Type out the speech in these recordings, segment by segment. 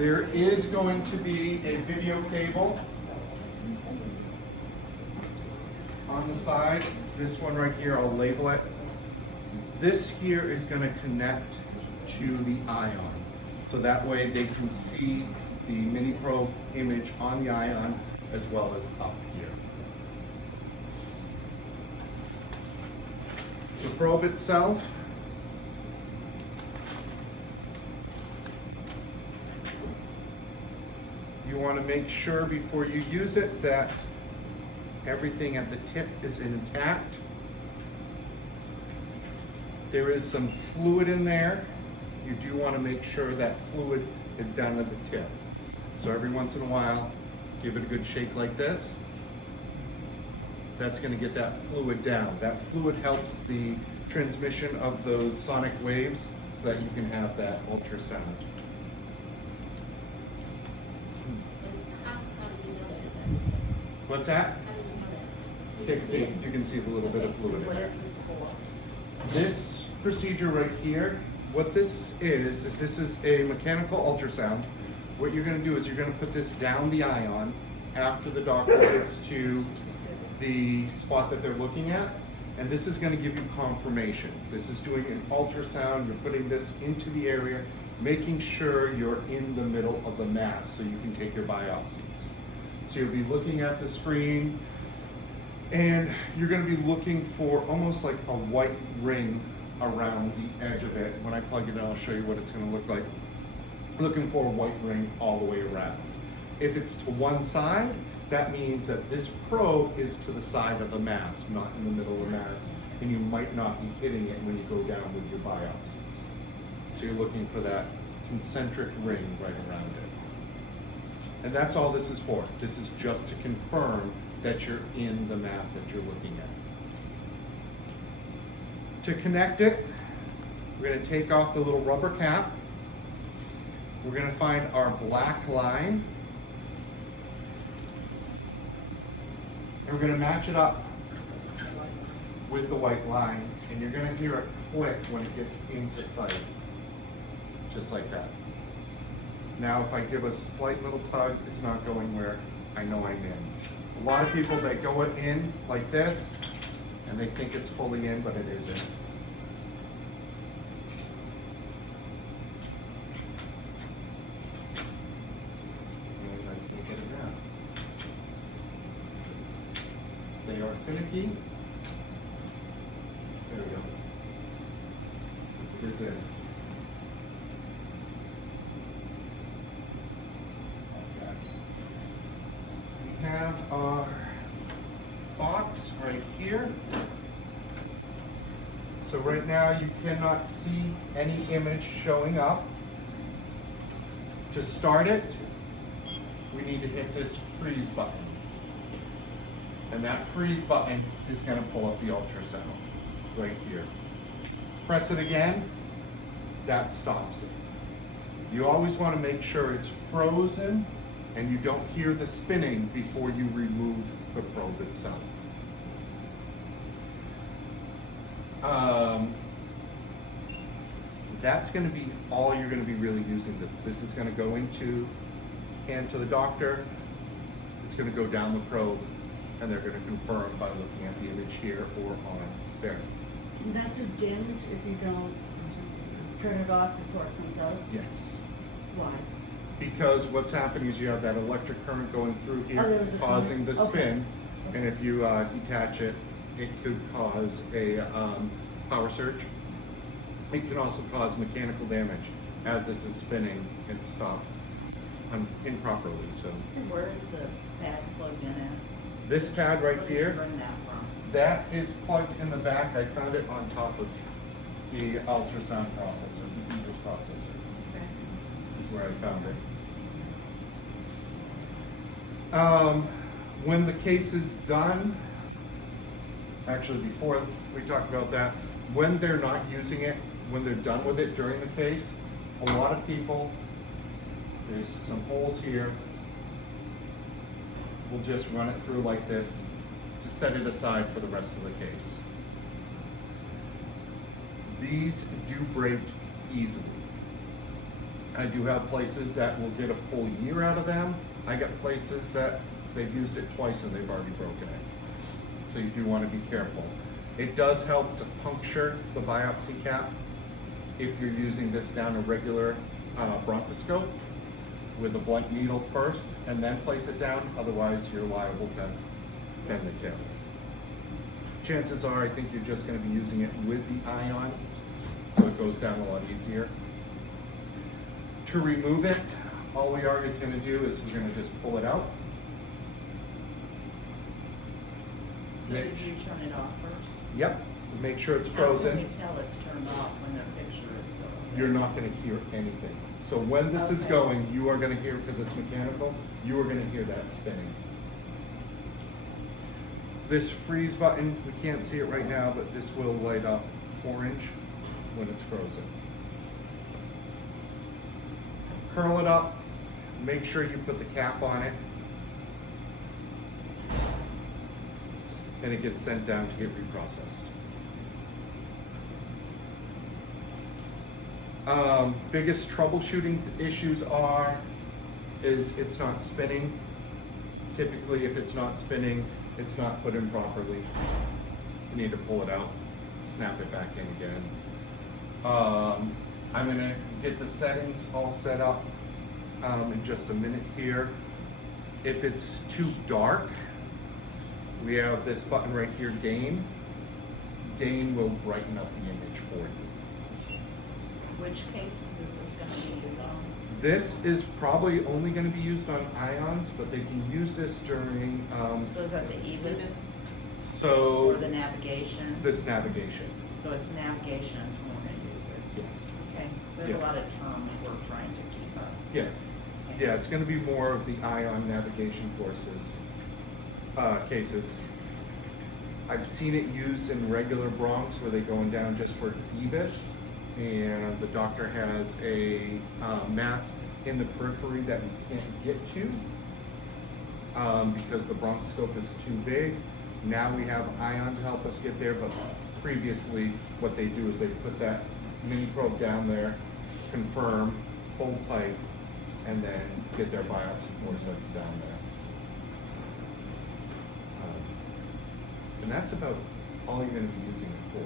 There is going to be a video cable on the side. This one right here, I'll label it. This here is going to connect to the ion. So that way they can see the mini probe image on the ion as well as up here. The probe itself, you want to make sure before you use it that everything at the tip is intact. There is some fluid in there. You do want to make sure that fluid is down at the tip. So every once in a while, give it a good shake like this. That's going to get that fluid down. That fluid helps the transmission of those sonic waves so that you can have that ultrasound. What's that? Take a peek. You can see a little bit of fluid in there. What is this for? This procedure right here, what this is this is a mechanical ultrasound. What you're going to do is you're going to put this down the ion after the doctor gets to the spot that they're looking at, and this is going to give you confirmation. This is doing an ultrasound. You're putting this into the area, making sure you're in the middle of the mass so you can take your biopsies. So you'll be looking at the screen, and you're going to be looking for almost like a white ring around the edge of it. When I plug it in, I'll show you what it's going to look like. Looking for a white ring all the way around. If it's to one side, that means that this probe is to the side of the mass, not in the middle of the mass, and you might not be hitting it when you go down with your biopsies. So you're looking for that concentric ring right around it. And that's all this is for. This is just to confirm that you're in the mass that you're looking at. To connect it, we're going to take off the little rubber cap. We're going to find our black line. And we're going to match it up with the white line. And you're going to hear it click when it gets into sight. Just like that. Now if I give a slight little tug, it's not going where I know I'm in. A lot of people that go in like this, and they think it's fully in, but it isn't. And I can't get it now. They are finicky. There we go. It is in. We have our box right here. So right now you cannot see any image showing up. To start it, we need to hit this freeze button. And that freeze button is going to pull up the ultrasound right here. Press it again, that stops it. You always want to make sure it's frozen and you don't hear the spinning before you remove the probe itself. That's going to be all you're going to be really using this. This is going to go hand to the doctor. It's going to go down the probe, and they're going to confirm by looking at the image here or on there. Can that do damage if you don't just turn it off before it comes out? Yes. Why? Because what's happening is you have that electric current going through here, there was a causing the current. spin, Okay. and if you detach it, it could cause a power surge. It can also cause mechanical damage as this is spinning and stopped improperly. So And where is the pad plugged in at? this pad right Where did you here, bring that from? that is plugged in the back. I found it on top of the ultrasound processor, the EBUS processor. Okay. Is where I found it. When the case is done, actually before we talk about that, when they're not using it, when they're done with it during the case, a lot of people, there's some holes here, will just run it through like this to set it aside for the rest of the case. These do break easily. I do have places that will get a full year out of them. I got places that they've used it twice and they've already broken it. So you do want to be careful. It does help to puncture the biopsy cap if you're using this down a regular bronchoscope with a blunt needle first and then place it down. Otherwise, you're liable to bend the tip. Chances are, I think you're just going to be using it with the ion, so it goes down a lot easier. To remove it, all we are just going to do is we're going to just pull it out. So did you turn it off first? Yep, make sure it's How frozen. can you tell it's turned off when the picture is still there? You're not going to hear anything. So when this is Okay. going, you are going to hear, because it's mechanical, you are going to hear that spinning. This freeze button, we can't see it right now, but this will light up orange when it's frozen. Curl it up, make sure you put the cap on it, and it gets sent down to get reprocessed. Biggest troubleshooting issues is it's not spinning. Typically, if it's not spinning, it's not put in properly. You need to pull it out, snap it back in again. I'm gonna get the settings all set up in just a minute here. If it's too dark, we have this button right here, gain. Gain will brighten up the image for you. Which cases is this gonna be used on? This is probably only gonna be used on ions, but they can use this during, So is that the EBUS so or the navigation? this navigation. So it's navigation is when we're gonna use this? Yes. Okay, there's Yeah. a lot of terms we're trying to keep up. Yeah, Okay. yeah, it's gonna be more of the ion navigation courses, cases. I've seen it used in regular bronchs where they're going down just for EBUS, and the doctor has a mass in the periphery that we can't get to because the bronchoscope is too big. Now we have ion to help us get there, but previously what they do is they put that mini probe down there, confirm, hold tight, and then get their biopsy forceps down there. And that's about all you're gonna be using it for.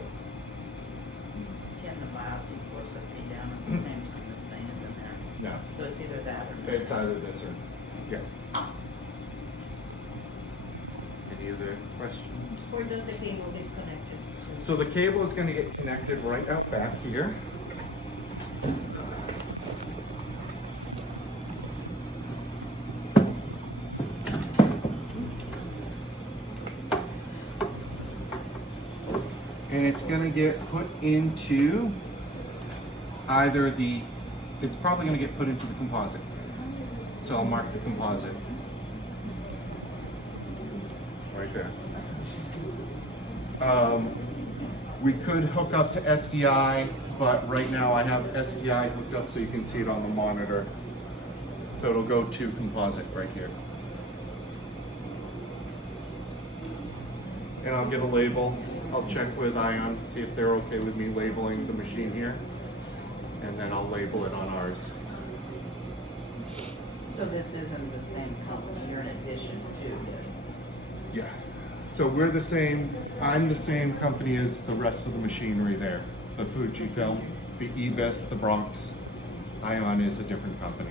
Can the biopsy forceps be down at the same time this thing is in there? No, So it's either that or. it's either this or, yeah. Any other questions? Where does the cable disconnect to? So the cable is gonna get connected right out back here. And it's gonna get put into either it's probably gonna get put into the composite. So I'll mark the composite. Right there. We could hook up to SDI, but right now I have SDI hooked up so you can see it on the monitor. So it'll go to composite right here. And I'll get a label. I'll check with Ion, see if they're okay with me labeling the machine here. And then I'll label it on ours. So this isn't the same company, you're in addition to this? Yeah. So we're the same, I'm the same company as the rest of the machinery there. The Fuji film, the EBUS, the Bronx. Ion is a different company.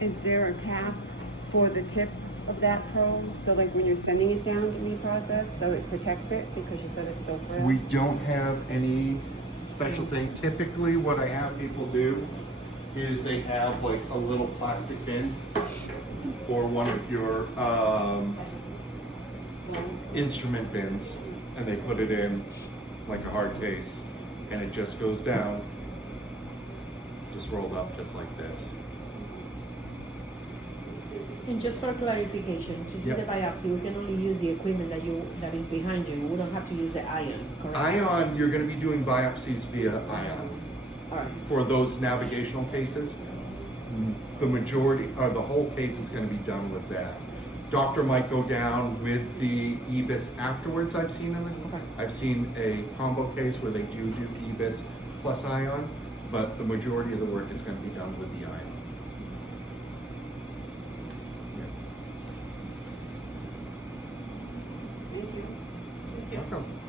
Is there a cap for the tip of that probe? So like when you're sending it down to reprocess, so it protects it because you said it's so frail? We don't have any special thing. Typically, what I have people do is they have like a little plastic bin or one of your instrument bins, and they put it in like a hard case, and it just goes down, just rolled up just like this. And just for clarification, to do Yep. the biopsy, we can only use the equipment that is behind you. We don't have to use the ion, correct? Ion, you're going to be doing biopsies via Ion. All right. For those navigational cases, the majority, or the whole case is going to be done with that. Doctor might go down with the EBUS afterwards, I've seen them. Okay. I've seen a combo case where they do EBUS plus ion, but the majority of the work is gonna be done with the ion. Thank you. Welcome.